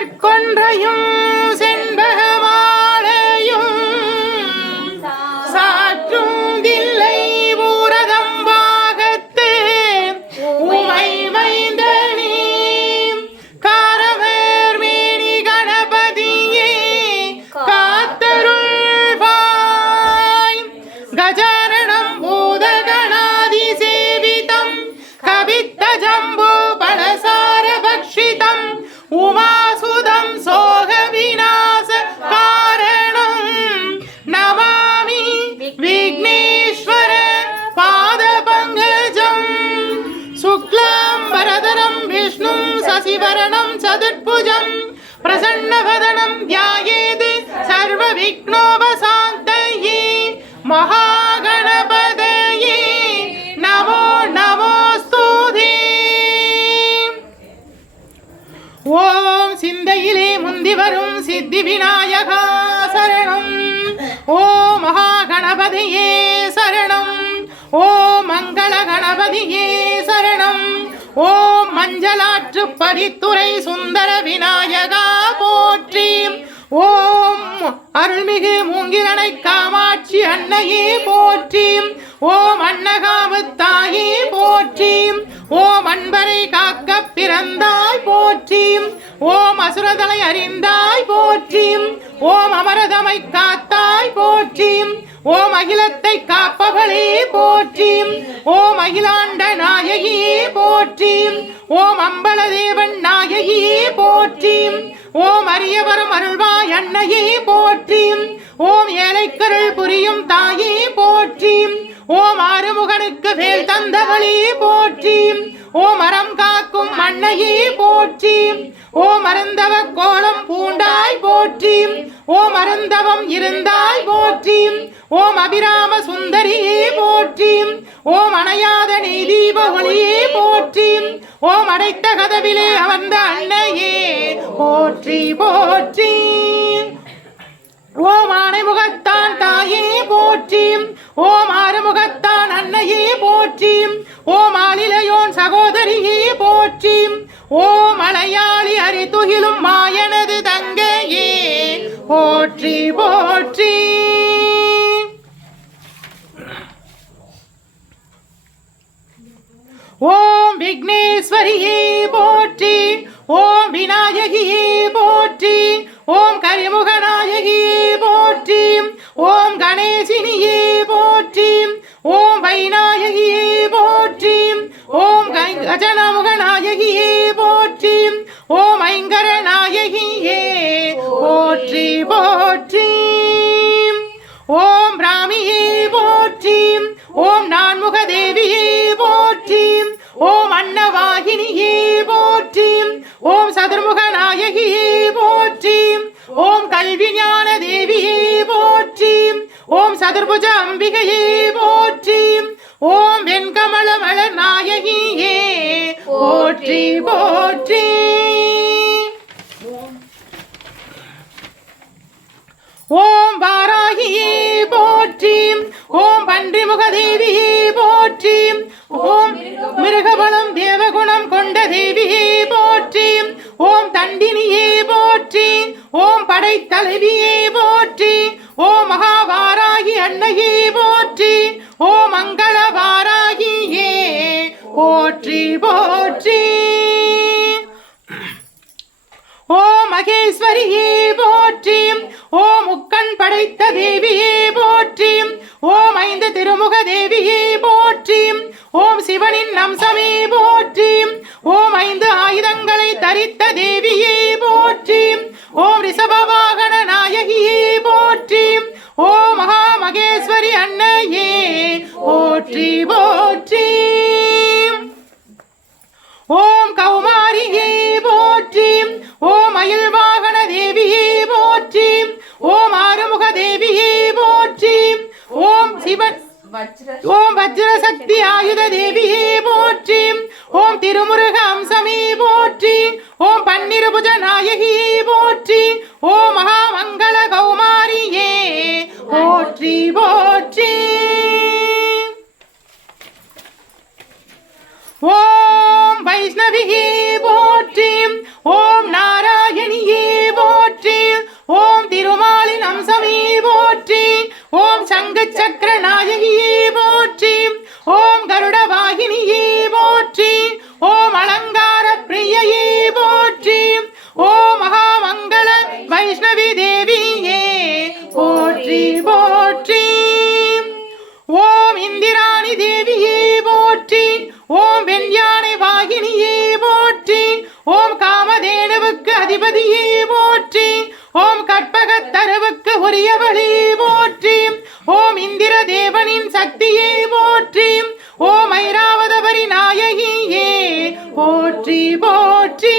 மலர்கொன்றையும் செண்பகமாலையும் சாற்றும் தில்லை ஊரதம் பாகத்து உமை வைந்தனி காரவேர் மேனி கணபதியே காத்தருள்வாய் கஜானனம் பூதகணாதி சேவிதம் கவித்த ஜம்பு பலசார பக்ஷிதம் உமாசுதம் சோக விநாச காரணம் நமாமி விக்னேஸ்வர பாத பங்கஜம் சுக்லாம் வரதரம் விஷ்ணும் சசிவரணம் சதுர்புஜம் பிரசன்னவதனம் த்யாயேத் சர்வ விக்னோபசாந்தயே மகாகணபதயே நமோ நமோஸ்துதே. ஓம் சிந்தையிலே முந்தி வரும் சித்தி விநாயகா சரணம். ஓம் மகாகணபதியே சரணம். ஓம் மங்கள கணபதியே சரணம். ஓம் மஞ்சளாற்று படித்துறை சுந்தர விநாயகா போற்றி. ஓம் அருள்மிகு மூங்கிலனை காமாட்சி அன்னையே போற்றி. ஓம் அன்னகாமுத்தாயே போற்றி. ஓம் அன்பரை காக்க பிறந்தாய் போற்றி. ஓம் அசுரதலை அறிந்தாய் போற்றி. ஓம் அமரதமை காத்தாய் போற்றி. ஓம் அகிலத்தை காப்பவளே போற்றி. ஓம் அகிலாண்ட நாயகியே போற்றி. ஓம் அம்பலதேவன் நாயகியே போற்றி. ஓம் அரியவரம் அருள்வாய் அன்னையே போற்றி. ஓம் ஏழைக்கருள் புரியும் தாயே போற்றி. ஓம் ஆறுமுகனுக்கு வேல் தந்தவளே போற்றி. ஓம் அறம் காக்கும் அன்னையே போற்றி. ஓம் அருந்தவ கோலம் பூண்டாய் போற்றி. ஓம் அருந்தவம் இருந்தாய் போற்றி. ஓம் அபிராம சுந்தரியே போற்றி. ஓம் அணையாத நெய் தீப ஒளியே போற்றி. ஓம் அடைத்த கதவிலே அமர்ந்த அன்னையே போற்றி போற்றி. ஓம் ஆனைமுகத்தான் தாயே போற்றி. ஓம் ஆறுமுகத்தான் அன்னையே போற்றி. ஓம் ஆலிலையோன் சகோதரியே போற்றி. ஓம் மலையாளி அரிதுகிலும் மாயனது தங்கையே போற்றி போற்றி. ஓம் விக்னேஸ்வரியே போற்றி. ஓம் விநாயகியே போற்றி. ஓம் கரிமுகநாயகியே போற்றி. ஓம் கணேசினியே போற்றி. ஓம் வைநாயகியே போற்றி. ஓம் கஜனமுகநாயகியே போற்றி. ஓம் ஐங்கர நாயகியே போற்றி போற்றி. ஓம் பிராமியே போற்றி. ஓம் நான்முக தேவியே போற்றி. ஓம் அன்னவாகினியே போற்றி. ஓம் சதுர்முக நாயகியே போற்றி. ஓம் கல்வி ஞான தேவியே போற்றி. ஓம் சதுர்புஜ அம்பிகையே போற்றி. ஓம் வெண்கமல மலர் நாயகியே போற்றி போற்றி. ஓம் வாராகியே போற்றி. ஓம் பன்றிமுக தேவியே போற்றி. ஓம் மிருகபலம் தேவகுணம் கொண்ட தேவியே போற்றி. ஓம் தண்டினியே போற்றி. ஓம் படைத்தலைவியே போற்றி. ஓம் மகாவாராகி அன்னையே போற்றி. ஓம் மங்கள வாராகியே போற்றி போற்றி. ஓம் மகேஸ்வரியே போற்றி. ஓம் முக்கண் படைத்த தேவியே போற்றி. ஓம் ஐந்து திருமுக தேவியே போற்றி. ஓம் சிவனின் அம்சமே போற்றி. ஓம் ஐந்து ஆயுதங்களை தரித்த தேவியே போற்றி. ஓம் ரிஷபவாகன நாயகியே போற்றி. ஓம் மகா மகேஸ்வரி அன்னையே போற்றி போற்றி. ஓம் கௌமாரியே போற்றி. ஓம் மயில் வாகன தேவியே போற்றி. ஓம் ஆறுமுக தேவியே போற்றி. ஓம் சிவன் ஓம் வஜ்ரசக்தி ஆயுத தேவியே போற்றி. ஓம் திருமுருக அம்சமே போற்றி. ஓம் பன்னிருபுஜ நாயகியே போற்றி. ஓம் மகாமங்கள கௌமாரியே போற்றி போற்றி. ஓம் வைஷ்ணவியே போற்றி. ஓம் நாராயணியே அதிபதியே போற்றி. ஓம் கற்பகத் தருவுக்கு உரியவளே போற்றி. ஓம் இந்திர தேவனின் சக்தியே போற்றி. ஓம் ஐராவதபரி நாயகியே போற்றி போற்றி.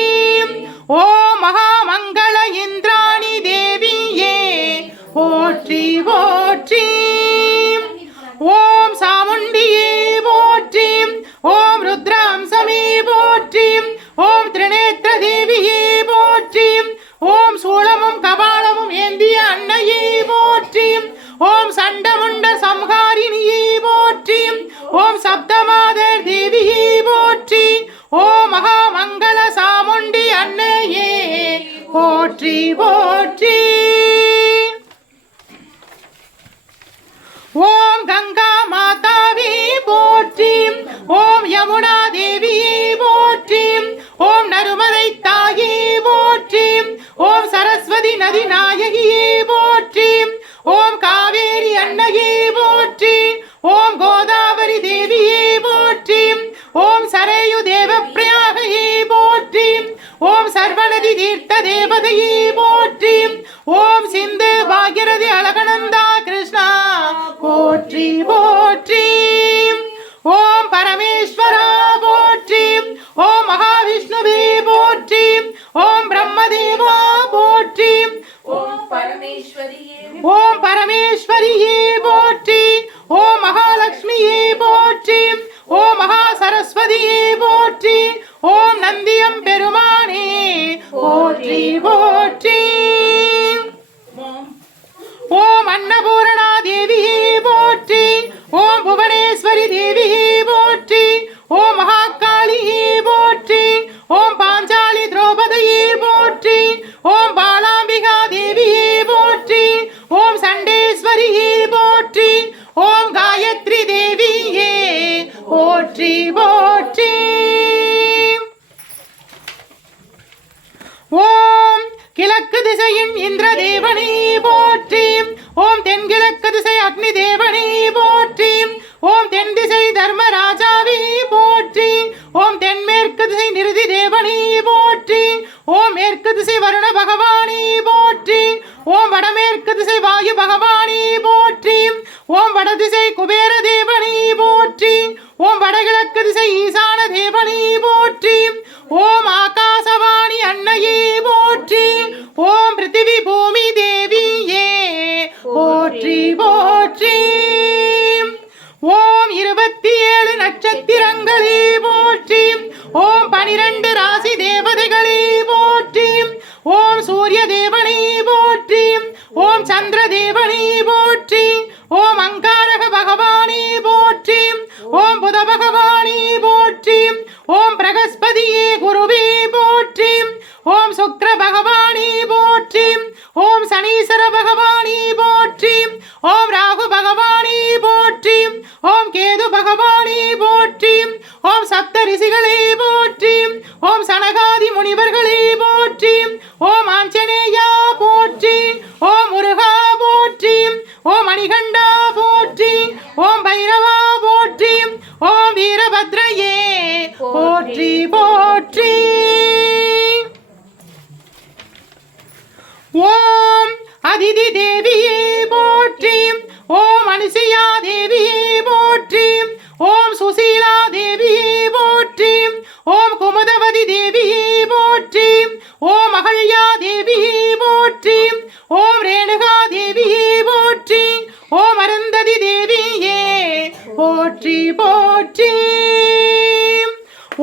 ஓம் மகாமங்கள இந்திராணி தேவியே போற்றி போற்றி. ஓம் சாமுண்டியே போற்றி. ஓம் ருத்ராம்சமே போற்றி. ஓம் திரிநேத்திர தேவியே போற்றி. ஓம் சூளமும் கபாலமும் ஏந்திய அன்னையே போற்றி. ஓம் சண்டமுண்ட சம்ஹாரிணியே போற்றி. ஓம் சப்தமாதர் தேவியே போற்றி. ஓம் மகாமங்கள சாமுண்டி அன்னையே போற்றி போற்றி. ஓம் கங்கா மாதாவே போற்றி. ஓம் யமுனா தேவியே போற்றி. ஓம் நருமதை தாயே போற்றி. ஓம் சரஸ்வதி நதி நாயகியே போற்றி. ஓம் காவேரி அன்னையே போற்றி. ஓம் கோதாவரி தேவியே போற்றி. ஓம் சரயு தேவ பிரயாகையே போற்றி. ஓம் சர்வநதி தீர்த்த தேவதையே போற்றி. ஓம் சிந்து பாகிரதி அழகனந்தா கிருஷ்ணா போற்றி போற்றி. ஓம் பரமேஸ்வரா போற்றி. ஓம் மகாவிஷ்ணுவே போற்றி. ஓம் பிரம்மதேவா போற்றி. ஓம் பரமேஸ்வரியே ஓம் பரமேஸ்வரியே போற்றி. ஓம் மகாலட்சுமியே போற்றி. ஓம் மகா சரஸ்வதியே போற்றி. ஓம் நந்தியம் பெருமானே போற்றி போற்றி. ஓம் அன்னபூரணா தேவியே போற்றி. ஓம் புவனேஸ்வரி தேவியே போற்றி. ஓம் மகாகாளியே போற்றி. ஓம் பாஞ்சாலி திரௌபதியே போற்றி. ஓம் பாலாம்பிகா தேவியே போற்றி. ஓம் சண்டேஸ்வரியே போற்றி. ஓம் காயத்ரி தேவியே போற்றி போற்றி. ஓம் கிழக்கு திசையின் இந்திர தேவனே போற்றி. ஓம் தென்கிழக்கு திசை அக்னி தேவனே போற்றி. ஓம் தென் திசை தர்மராஜாவே போற்றி. ஓம் தென்மேற்கு திசை நிருதி தேவனே போற்றி. ஓம் மேற்கு திசை வருண பகவானே போற்றி. ஓம் வடமேற்கு திசை வாயு பகவானே போற்றி. ஓம் வடதிசை குபேர தேவனே போற்றி. ஓம் வடகிழக்கு திசை ஈசான தேவனே போற்றி. ஓம் ஆகாசவாணி அன்னையே போற்றி. ஓம் பிருத்திவி பூமி தேவியே போற்றி போற்றி. ஓம் 27 நட்சத்திரங்களே போற்றி. ஓம் 12 ராசி தேவதைகளே போற்றி. ஓம் சூரிய தேவனே போற்றி. ஓம் சந்திர தேவனே போற்றி. ஓம் அங்காரக பகவானே போற்றி. ஓம் புத பகவானே போற்றி. ஓம் பிரகஸ்பதியே குருவே போற்றி. ஓம் சுக்ர பகவானே போற்றி. ஓம் சனீஸ்வர பகவானே போற்றி. ஓம் ராகு பகவானே போற்றி. ஓம் கேது பகவானே போற்றி. ஓம் சப்த ரிஷிகளே போற்றி. ஓம் சனகாதி முனிவர்களே போற்றி. ஓம் ஆஞ்சநேயா போற்றி. ஓம் முருகா போற்றி. ஓம் மணிகண்டா போற்றி. ஓம் பைரவா போற்றி. ஓம் வீரபத்ரையே போற்றி போற்றி. ஓம் அதிதி தேவியே போற்றி. ஓம் அனுசியா தேவியே போற்றி. ஓம் சுசீலா தேவியே போற்றி. ஓம் குமுதவதி தேவியே போற்றி. ஓம் அகல்யா தேவியே போற்றி. ஓம் ரேணுகா தேவியே போற்றி. ஓம் அருந்ததி தேவியே போற்றி போற்றி.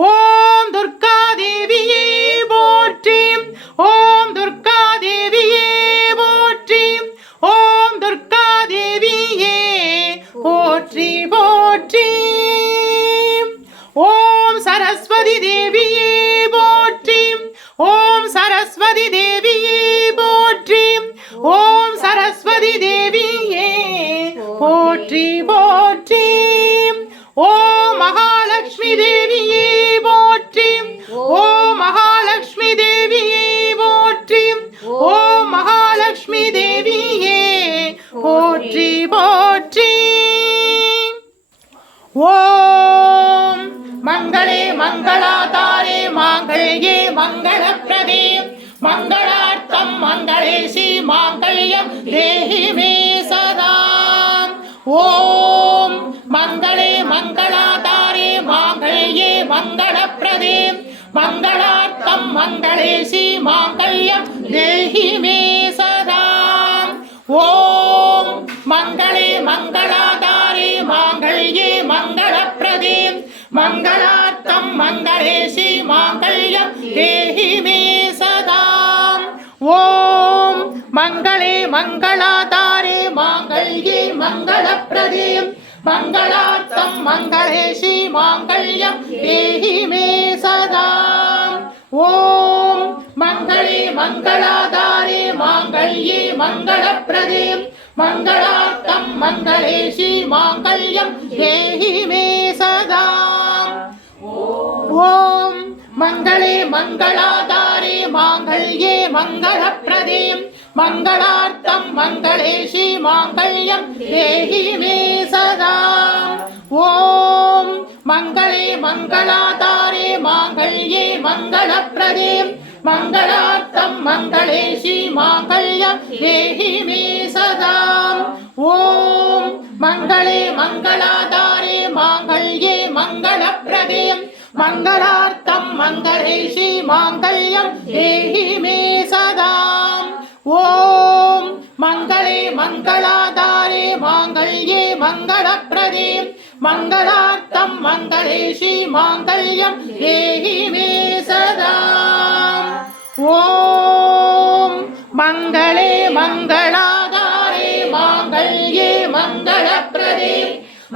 ஓம் துர்கா தேவியே போற்றி. ஓம் துர்கா தேவியே போற்றி. ஓம் துர்கா தேவியே போற்றி போற்றி. ஓம் சரஸ்வதி தேவியே போற்றி. ஓம் சரஸ்வதி தேவியே போற்றி. ஓம் சரஸ்வதி தேவியே போற்றி போற்றி. ஓம் மகாலட்சுமி தேவியே போற்றி. ஓம் மகாலட்சுமி தேவியே போற்றி. ஓம் மகாலட்சுமி தேவியே போற்றி போற்றி. ஓம் மங்களே மங்களாதாரே மாங்கல்யே மங்களப்ரதே मङ्गलार्थं मङ्गलेशी माङ्गल्यं देहि मे सदा ॐ मङ्गले मङ्गलाधारे माङ्गल्ये मङ्गलप्रदे मङ्गलार्थं मङ्गलेशी माङ्गल्यं देहि मे सदा ॐ मङ्गले मङ्गलाधारे माङ्गल्ये मङ्गलप्रदे मङ्गलार्थं मङ्गलेशी माङ्गल्यं देहि मे सदा ॐ मङ्गले मङ्गलाधारे माङ्गल्ये मङ्गलप्रदे मङ्गलार्थं मङ्गलेशी माङ्गल्यं देहि मे सदा ॐ मङ्गले मङ्गलाधारे माङ्गल्ये मङ्गलप्रदे मङ्गलार्थं मङ्गलेशी माङ्गल्यं देहि मे सदा ॐ मङ्गले मङ्गलाधारे माङ्गल्ये मङ्गलप्रदे मङ्गलार्थं मङ्गलेशी माङ्गल्यं देहि मे सदा ॐ मङ्गले मङ्गलाधारे माङ्गल्ये मङ्गलप्रदे मङ्गलार्थं मङ्गलेशी माङ्गल्यं देहि मे सदा ॐ मङ्गले मङ्गलाधारे माङ्गल्ये मङ्गलप्रदे मङ्गलार्थं मङ्गलेशी माङ्गल्यं देहि मे सदा ॐ मङ्गले मङ्गलाधारे माङ्गल्ये मङ्गलप्रदे मङ्गलार्थं मङ्गलेशी माङ्गल्यं देहि मे सदा ॐ मङ्गले मङ्गलाधारे माङ्गल्ये मङ्गलप्रदे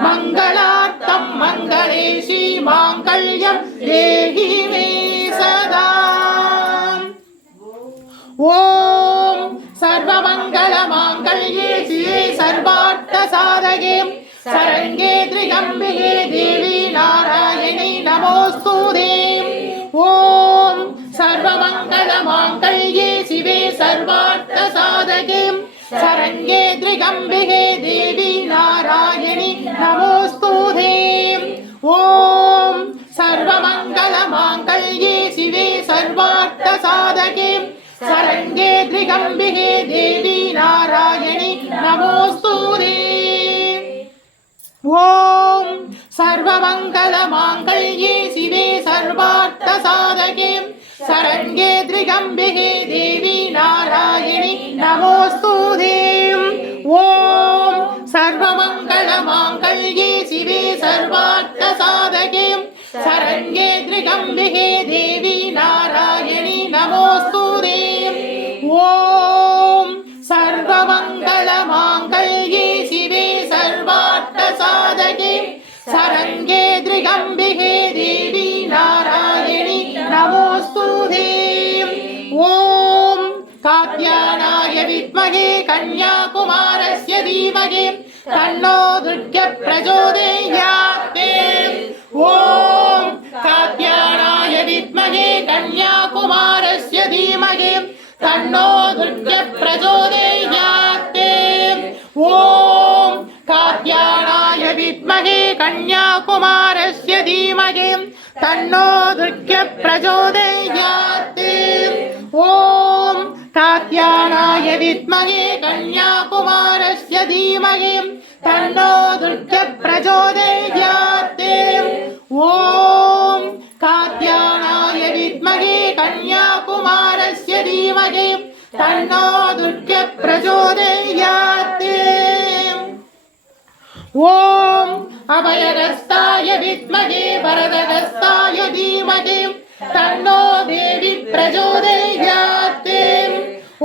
मङ्गलार्थं मङ्गलेशी माङ्गल्यं देहि मे सदा ॐ सर्वमङ्गलमाङ्गल्ये शिवे सर्वार्थसाधके शरण्ये त्र्यम्बके देवी नारायणी नमोऽस्तुते ॐ सर्वमङ्गलमाङ्गल्ये शिवे सर्वार्थसाधके शरण्ये त्र्यम्बके देवी नारायणी नमोऽस्तुते ॐ सर्वमङ्गलमाङ्गल्ये शिवे सर्वार्थसाधके शरण्ये त्र्यम्बके देवी नारायणी नमोऽस्तुते ॐ सर्वमङ्गलमाङ्गल्ये शिवे सर्वार्थसाधके शरण्ये त्र्यम्बके देवी नारायणी नमोऽस्तुते ॐ सर्वमङ्गलमाङ्गल्ये शिवे सर्वार्थसाधके शरण्ये त्र्यम्बके देवी नारायणी नमोऽस्तुते ॐ सर्वमङ्गलमाङ्गल्ये शिवे सर्वार्थसाधके शरण्ये त्र्यम्बके देवी नारायणी नमोऽस्तुते ॐ कात्यायनाय विद्महे कन्याकुमारस्य धीमहि तन्नो दुर्गा प्रचोदयात् ॐ कात्यायनाय विद्महे कन्याकुमारस्य धीमहि तन्नो दुर्गा प्रचोदयात् ॐ कात्यायनाय विद्महे कन्याकुमारस्य धीमहि तन्नो दुर्गा प्रचोदयात् ॐ कात्यायनाय विद्महे कन्याकुमारस्य धीमहि तन्नो दुर्गा प्रचोदयात् ॐ कात्यायनाय विद्महे कन्याकुमारस्य धीमहि तन्नो दुर्गा प्रचोदयात् ॐ अभयहस्ताय विद्महे वरदहस्ताय धीमहि तन्नो देवी प्रचोदयात्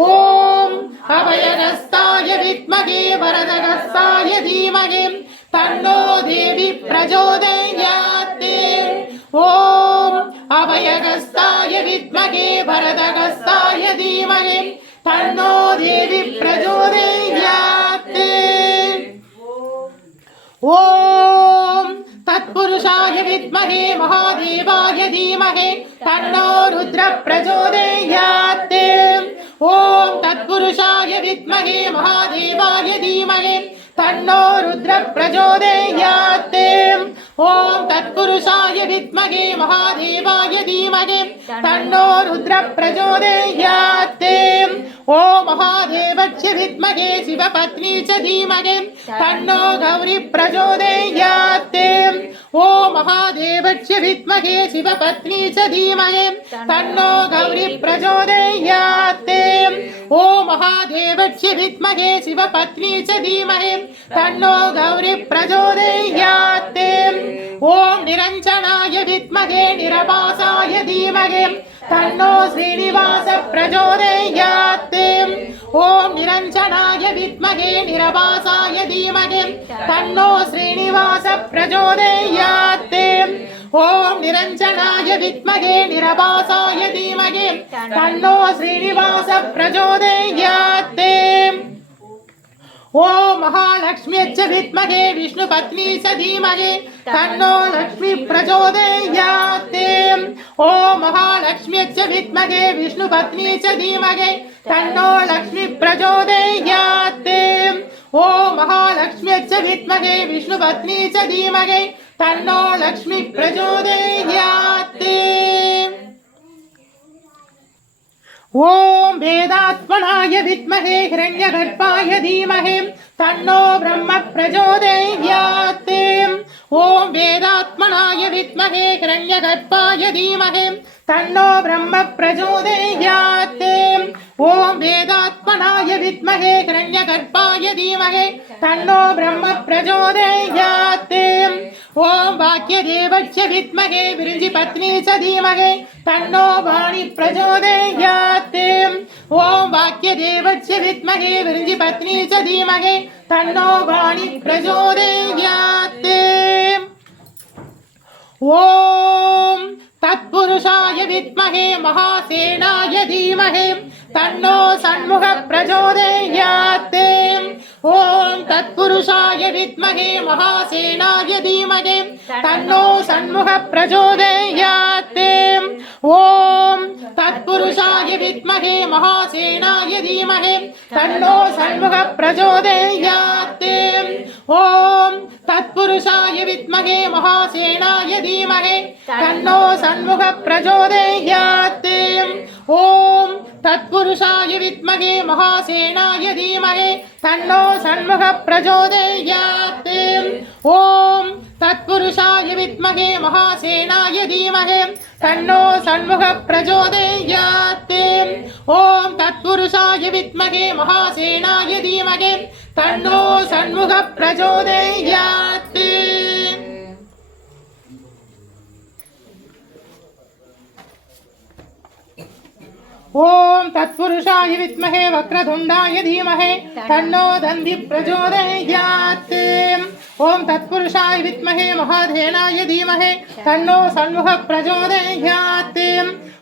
ॐ अभयहस्ताय विद्महे वरदहस्ताय धीमहि तन्नो देवी प्रचोदयात् ॐ अभयहस्ताय विद्महे वरदहस्ताय धीमहि तन्नो देवी प्रचोदयात् ॐ तत्पुरुषाय विद्महे महादेवाय धीमहि तन्नो रुद्र प्रचोदयात् ॐ तत्पुरुषाय विद्महे महादेवाय धीमहि तन्नो रुद्र प्रचोदयात् ॐ तत्पुरुषाय विद्महे महादेवाय धीमहि तन्नो रुद्र प्रचोदयात् महादेवस्य विद्महे शिवपत्नी च धीमहि तन्नो गौरी प्रचोदयात्। ओम महादेवस्य विद्महे शिवपत्नी च धीमहि तन्नो गौरी प्रचोदयात्। ओम महादेवस्य विद्महे शिवपत्नी च धीमहि तन्नो गौरी प्रचोदयात्। ओम निरंजनाय विद्महे निरभासाय धीमहि तन्नो श्रीनिवास प्रचोदयात्। ओम निरंजनाय विद्महे निरभासाय धीमहि तन्नो श्रीनिवास प्रचोदयात्। ओम निरंजनाय विद्महे निरभासाय धीमहि तन्नो श्रीनिवास प्रचोदयात्। ओम महालक्ष्म्यै विद्महे विष्णुपत्नी च धीमहि तन्नो लक्ष्मी प्रचोदयात्। ओम महालक्ष्म्यै विद्महे विष्णुपत्नी च धीमहि तन्नो लक्ष्मी प्रचोदयात्। ओम महालक्ष्म्यै विद्महे विष्णुपत्नी च धीमहि तन्नो लक्ष्मी प्रचोदयात्। ओम वेदात्मनाय विद्महे हिरण्यगर्भाय धीमहि तन्नो ब्रह्म प्रचोदयात्। ओम वेदात्मनाय विद्महे हिरण्यगर्भाय धीमहि तन्नो ब्रह्म प्रचोदयात्। ओम वेदात्मनाय विद्महे हिरण्यगर्भाय धीमहि तन्नो ब्रह्म प्रचोदयात्। ओम वाक्यदेवस्य विद्महे विरञ्जिपत्नी च धीमहि तन्नो वाणी प्रचोदयात्। ओम वाक्यदेवस्य विद्महे विरञ्जिपत्नी च धीमहि तन्नो वाणी प्रचोदयात्। ओम तत्पुरुषाय विद्महे महासेनाय धीमहि तन्नो षण्मुख प्रचोदयात्। ओम तत्पुरुषाय विद्महे महासेनाय धीमहि तन्नो षण्मुख प्रचोदयात्। ओम तत्पुरुषाय विद्महे महासेनाय धीमहि तन्नो षण्मुख प्रचोदयात्। ओम तत्पुरुषाय विद्महे महासेनाय धीमहि तन्नो षण्मुख प्रचोदयात्। ओम तत्पुरुषाय विद्महे महासेनाय धीमहि तन्नो षण्मुख प्रचोदयात्। ओम तत्पुरुषाय विद्महे महासेनाय धीमहि तन्नो षण्मुख प्रचोदयात्। ओम तत्पुरुषाय विद्महे महासेनाय धीमहि तन्नो षण्मुख प्रचोदयात्। ओम तत्पुरुषाय विद्महे वक्रतुण्डाय धीमहि तन्नो दन्ति प्रचोदयात्। ओम तत्पुरुषाय विद्महे महाधेनाय धीमहि तन्नो षण्मुख प्रचोदयात्।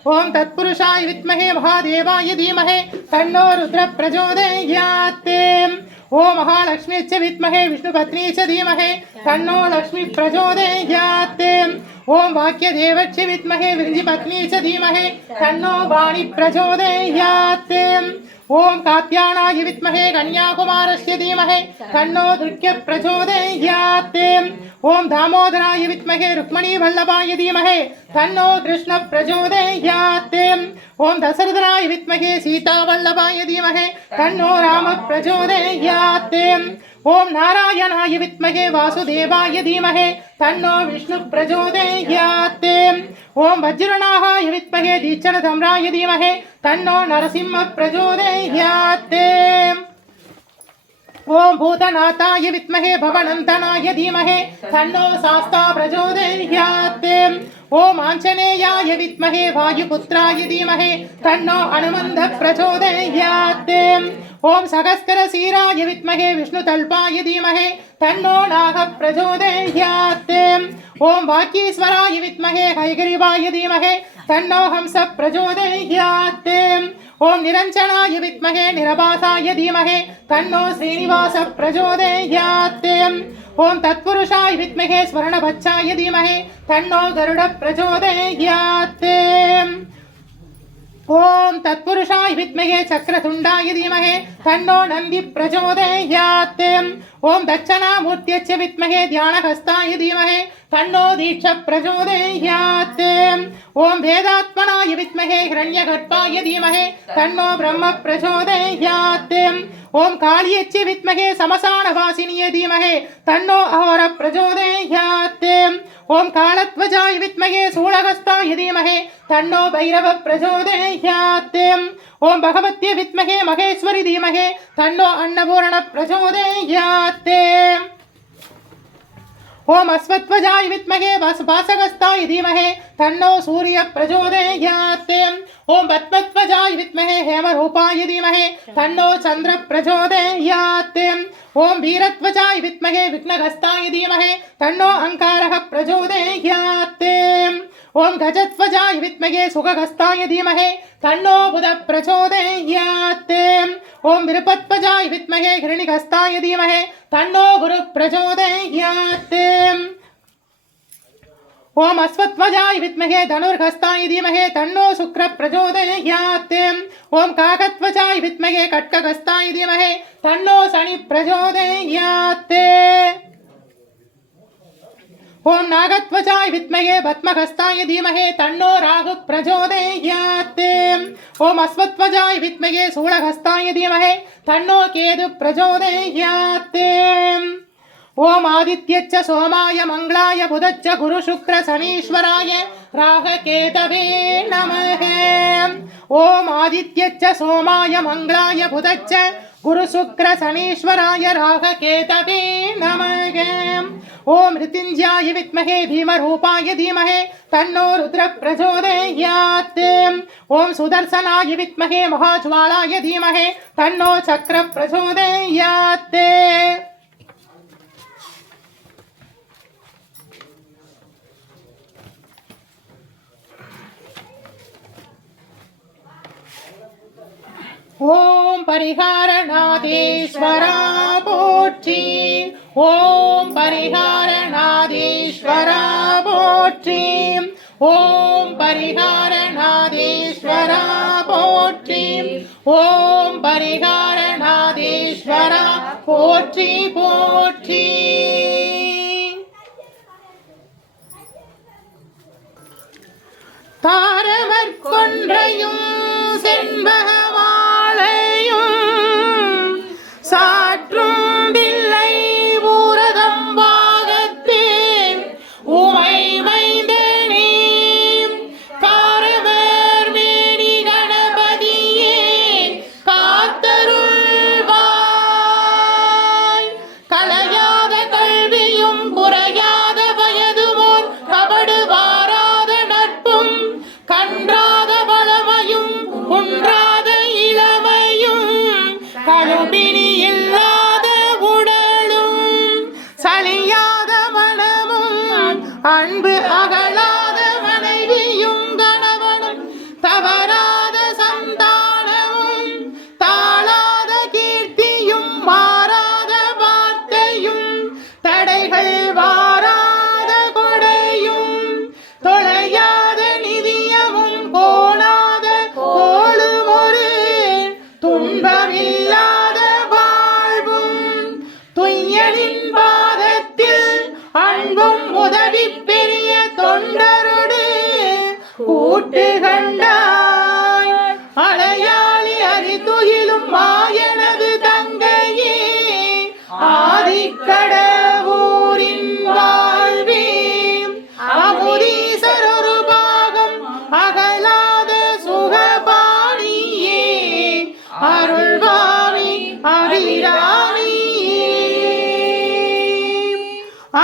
ओम तत्पुरुषाय विद्महे महादेवाय धीमहि तन्नो रुद्र प्रचोदयात्। ओम महालक्ष्म्यै विद्महे विष्णुपत्नी च धीमहि तन्नो लक्ष्मी प्रचोदयात्। ओम वाक्यदेवस्य विद्महे विरञ्जिपत्नी च धीमहि तन्नो वाणी प्रचोदयात्। ओम कात्यायनाय विद्महे कन्याकुमारस्य धीमहि तन्नो दुर्गे प्रचोदयात्। ओम दामोदराय विद्महे रुक्मिणीवल्लभाय धीमहि तन्नो कृष्ण प्रचोदयात्। ओम दशरथाय विद्महे सीतावल्लभाय धीमहि तन्नो राम प्रचोदयात्। ओम नारायणाय विद्महे वासुदेवाय धीमहि तन्नो विष्णु प्रचोदयात्। ओम वज्रनाभाय विद्महे दीक्षणधम्राय धीमहि तन्नो नरसिंह प्रचोदयात्। ओम भूतनाथाय विद्महे भवनन्दनाय धीमहि तन्नो शास्ता प्रचोदयात्। ओम आञ्जनेयाय विद्महे वायुपुत्राय धीमहि तन्नो हनुमन्त प्रचोदयात्। ओम सहस्रशीराय विद्महे विष्णुतल्पाय धीमहि तन्नो नाग प्रचोदयात्। ओम वागीश्वराय विद्महे हयग्रीवाय धीमहि तन्नो हंस प्रचोदयात्। ओम निरंजनाय विद्महे निरभासाय धीमहि तन्नो श्रीनिवास प्रचोदयात्। ओम तत्पुरुषाय विद्महे स्वर्णभक्षाय धीमहि तन्नो गरुड प्रचोदयात्। ओम तत्पुरुषाय विद्महे चक्रतुण्डाय धीमहि तन्नो नंदी प्रचोदयात्। ओम दक्षिणामूर्त्यै विद्महे ध्यानहस्ताय धीमहि तन्नो दीक्ष प्रचोदयात्। ओम वेदात्मनाय विद्महे हिरण्यगर्भाय धीमहि तन्नो ब्रह्म प्रचोदयात्। ஓம் காளியச்சி வித்மகே சமசான வாசினிய தீமகே தன்னோ அகோர பிரச்சோதயாத். ஓம் காலத்வஜாய வித்மகே சூலகஸ்தாய தீமகே தன்னோ பைரவ பிரச்சோதயாத். ஓம் பகவத்யே வித்மகே மகேஸ்வரி தீமகே தன்னோ அன்னபூரண பிரச்சோதயாத். ஓம் அஸ்வத்வஜாய வித்மகே வாசகஸ்தாய தீமகே தன்னோ சூரிய பிரச்சோதயாத். ஓம் பத்மத்வஜாய வித்மகே ஹேமரூபாய தீமகே தன்னோ சந்திர பிரச்சோதயாத். ஓம் வீரத்வஜாய வித்மகே விக்னகஸ்தாய தீமகே தன்னோ அங்காரக பிரச்சோதயாத். ஓம் கஜத்வஜாய வித்மகே சுககஸ்தாய தீமகே தன்னோ புத பிரச்சோதயாத். ஓம் விருபத்வஜாய வித்மகே கிருணிகஸ்தாய தீமகே தன்னோ குரு பிரச்சோதயாத். ஓம் அஸ்வத்வஜாய வித்மகே தனுர்ஹஸ்தாய தீமகே தன்னோ சுக்ர பிரச்சோதயாத். ஓம் காகத்வஜாய வித்மகே கட்ககஸ்தாய தீமகே தன்னோ சனி பிரச்சோதயாத். ஓம் நாகத்வஜாய வித்மகே பத்மஹஸ்தாய தீமகே தன்னோ ராகு பிரச்சோதயாத். ஓம் அஸ்வத்வஜாய வித்மகே சூலஹஸ்தாய தீமகே தன்னோ கேது பிரச்சோதயாத். ஓம் ஆதித்யச்ச சோமாய மங்களாய புதச்ச குரு சுக்ர சனீஸ்வராய ராககேதவே நமஹ. ஓம் ஆதித்யச்ச சோமாய மங்களாய புதச்ச குரு சுக்ர சனீஸ்வராய ராககேதவே நமஹ. ஓம் ரிதிஞ்சாய வித்மகே பீமரூபாய தீமகே தன்னோ ருத்ர பிரச்சோதயாத். ஓம் சுதர்சனாய வித்மகே மகாஜ்வாலாய தீமகே தன்னோ சக்ர பிரச்சோதயாத். ஓம் பரிகாரநாதேஸ்வரா போற்றி. ஓம் பரிகாரநாதேஸ்வரா போற்றி. ஓம் பரிகாரநாதேஸ்வரா போற்றி. ஓம் பரிகாரநாதேஸ்வரா போற்றி போற்றி. தாரமற் கொன்றையும் செண்பகவாளையும் சாற்றும் தில்லை ஊரதம் பாகத்தே உமை மைந்தனே காரவர் வேணி கணபதியே காத்தருள்வாய். களையாத கல்வியும் குறையாத வயதுமோர் கபடு வாராத நட்பும் கன்றாத வளமையும் குன்றாத இளமையும் கழுபினி இல்லாத உடலும் சலியாத மனமும் அன்பு அகலாத மனைவியும் கணவனும் தவறாத சந்தானமும் தாளாத கீர்த்தியும் மாறாத வார்த்தையும் தடைகள் வாராத கொடையும் தொலையாத நிதியமும் கோணாத கோளுமொரு துன்பமில்லாத வாழ்வும் துய்யனின் பாதத்தில் அன்பும் உதவி பெரிய தொண்டருடு கூட்டு கண்டாய். அலையாளி அறிதுயிலும் மாயனது தங்கையே ஆதிக்கடவூரின் வாழ்வே அமுதீசர் ஒரு பாகம் அகலாத சுகபாணியே அருள்வாமி அபிராமியே.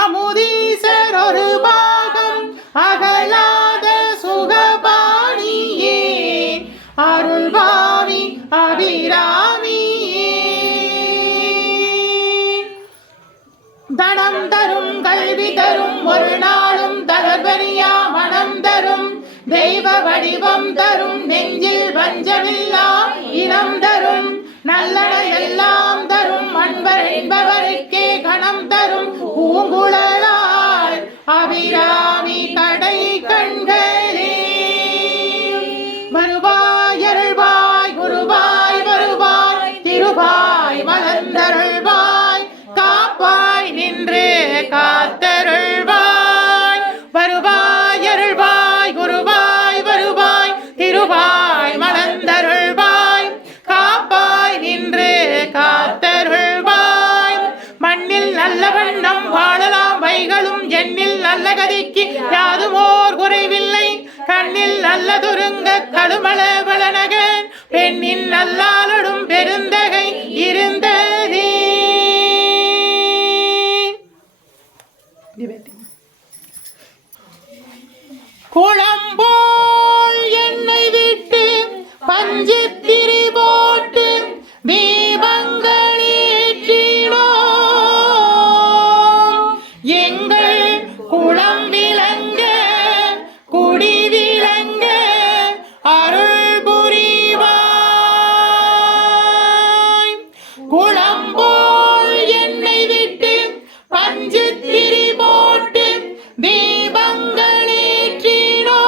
அமுதீசர் ஒரு பாகம் அகலாத சுகபாணியே அருள்வாமி அபிராமியே. தனம் தரும் கல்வி தரும் ஒரு நாளும் தகவரியா மனம் தரும் தெய்வ வடிவம் தரும் நெஞ்சில் வஞ்சமில்லா இனம் தரும் நல்லன எல்லாம் தரும் அன்பர் என்பவருக்கே கணம் தரும் பூங்குழலாய் அபிராமி கடை கண்களே. வருவாய் அருள்வாய் குருவாய் வருவாய் திருவாய் மலர்ந்தருள்வாய் காப்பாய் நின்று காத்தருள்வாய். வருவாய் அருள்வாய் குருவாய் வருவாய் திருவாய் மலர்ந்தருள்வாய் காப்பாய் நின்று காத்தருள்வாய். நீக்கி யாதுமோர் குறைவில்லை கண்ணில் நல்ல துருங்க கழுமல வளநகர் பெண்ணின் நல்லாளடும் பெருந்தகை இருந்ததே. குளம்போல் என்னை விட்டு பஞ்சுத்திரி போட்டு தீபங்கள் ஏற்றினோம். எங்கள் குளம் விளங்க குடி விளங்க அருள் புரிவாய். குளம்போல் என்னை விட்டு பஞ்சுத்திரி போட்டு தீபங்கள் ஏற்றினோம்.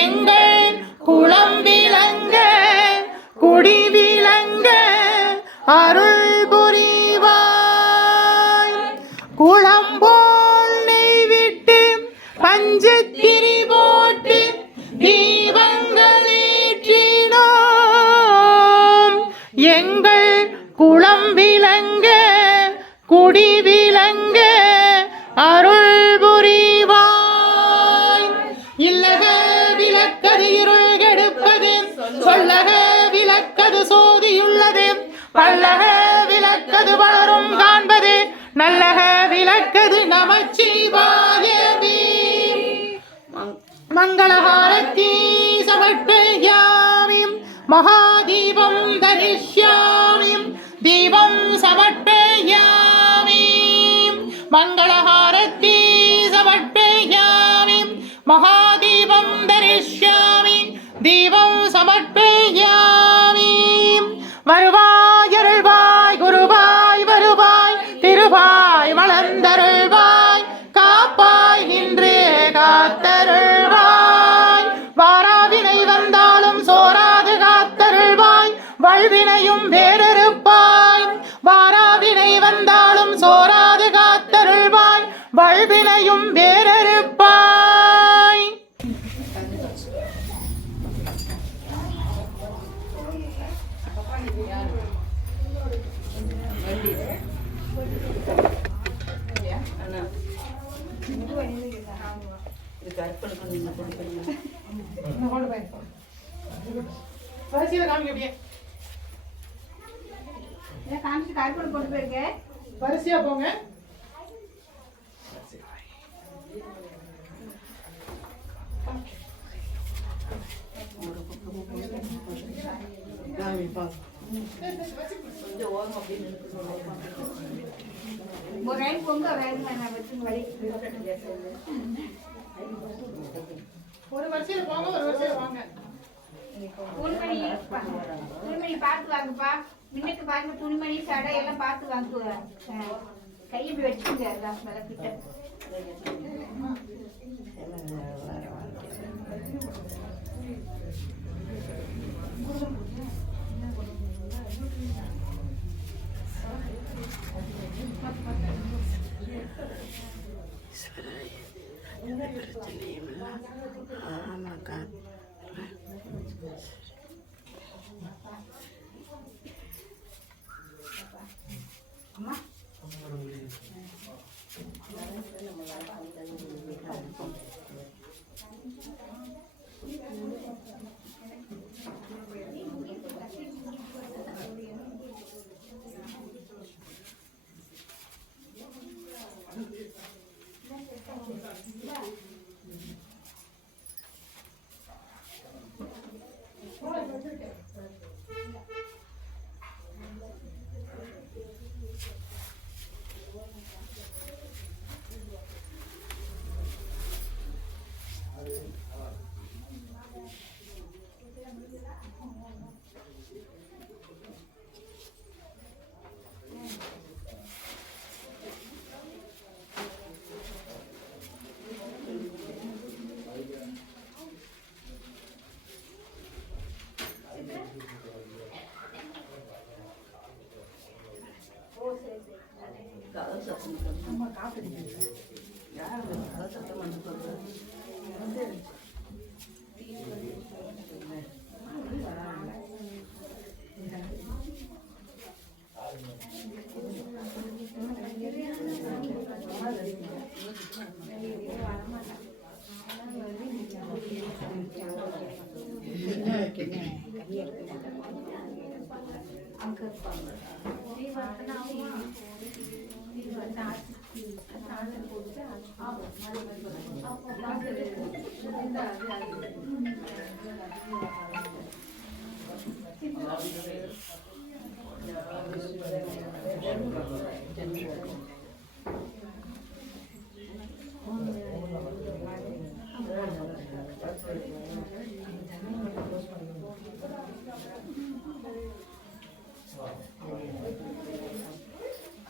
எங்கள் குளம் விளங்க குடி விளங்க அருள் புரிவாய். குளம்போல் நெய் விட்டு பஞ்சத்திரி போட்டு தீபங்கள் ஏற்றினோம். எங்கள் குளம் விளங்க குடி விளங்க அருள் புரிவாய். இல்லக விளக்கது இருள் கெடுப்பது சொல்லக விளக்கது சோதியுள்ளது பல்லக விளக்கது வளரும் காண்பது நல்லக விளக்கது நமச்சிவாயவே. மங்களஹாரதி சமர்ப்பயாமி மகாதீபம் தரிஷ்யாமி தீபம் சமர்ப்பயாமி. மங்களஹாரதி சமர்ப்பயாமி மகாதீபம் தரிஷ்யாமி தீபம் சமர்ப்பயாமி. வருவாய் அருள்வாய் குருவாய் வருவாய் திருவாய் மலர்ந்தருள்வாய் காப்பாய் நின்று காத்தருள்வாய். வாராவினை வந்தாலும் சோராது காத்தருள்வாய் வல்வினையும் வேறறுப்பாய். வாராவினை வந்தாலும் சோராது காத்தருள்வாய் வல்வினையும் வேறறுப்பாய். வரிசையா போங்க. ஒரு வரிசையில போங்க ஒரு வரிசையில வாங்க. துணிமணி பார்த்து வாங்கப்பா. முன்னுக்கு பாருங்க துணிமணி சடை எல்லாம் பார்த்து வாங்குவ. கையை இப்படி வச்சுக்கோங்க எல்லாம் விளக்கிட்ட. ஆமாக்கா அம்மா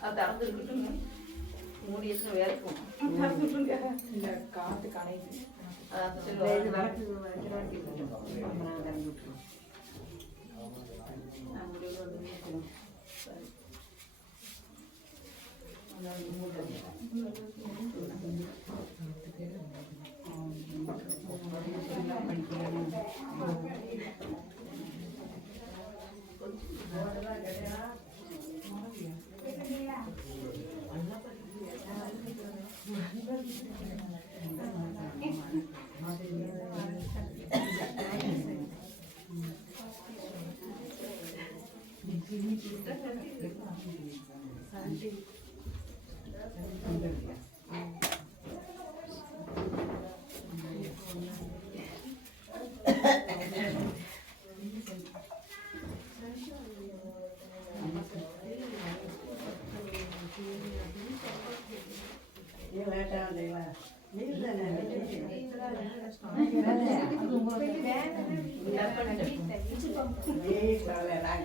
அது திறந்துருக்கட்டுங்க. மூடி இருக்கிற வேலைக்கும் இந்த காற்று கணையுது.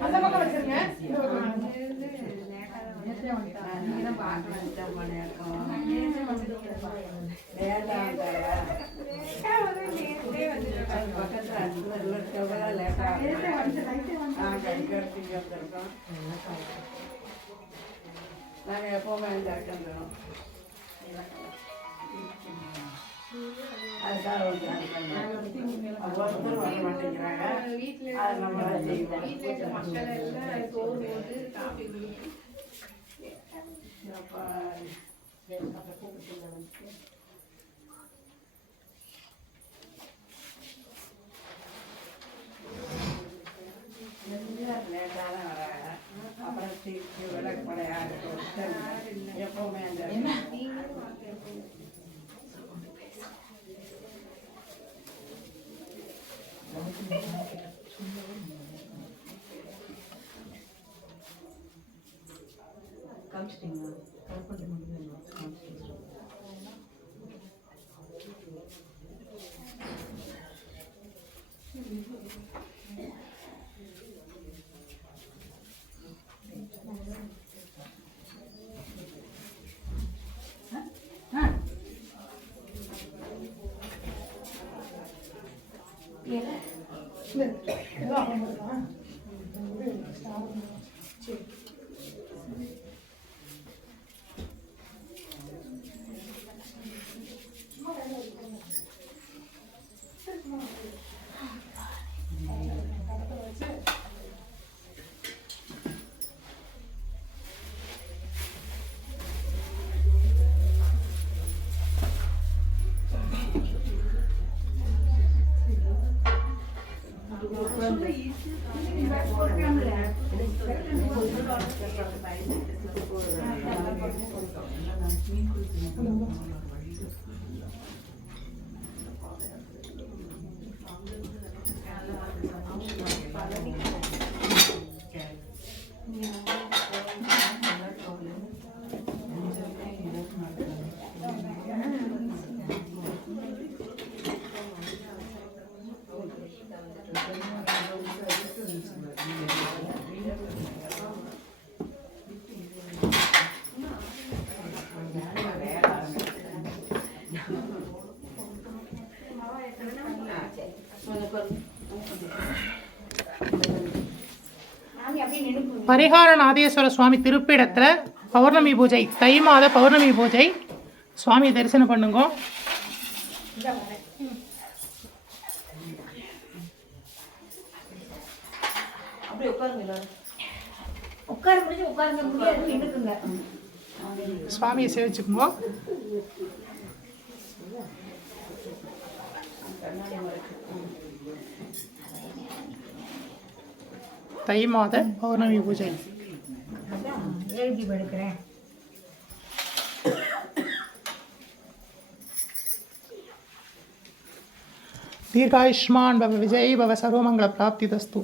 அந்த பக்கம் வச்சிருங்க. நாங்கள் எப்போவுமே இந்த வந்துடும் அதுக்காக ஒருத்தர் வர மாட்டேங்கிறாங்க. அது நம்ம செய்வோம். மக்கள் எல்லாம் சோறு போட்டு காஃபி குடிச்சு லேட்டாக தான் வராங்க. அப்புறம் சீட்டு விளக்கு படையாக எப்போவுமே அந்த காமிச்சிட்டிங்களா? பரிகாரநாதேஸ்வர சுவாமி திருப்பிடத்தில் பௌர்ணமி பூஜை, தை மாத பௌர்ணமி பூஜை. சுவாமியை தரிசனம் பண்ணுங்க. சுவாமியை சேவிச்சுக்குங்க. தை மாத பௌர்ணமி பூஜை. அதான் எழுதி எடுக்கிறேன். दीर्घायुष्मान भव, विजयी भव, सर्वमंगल प्राप्ति दस्तु.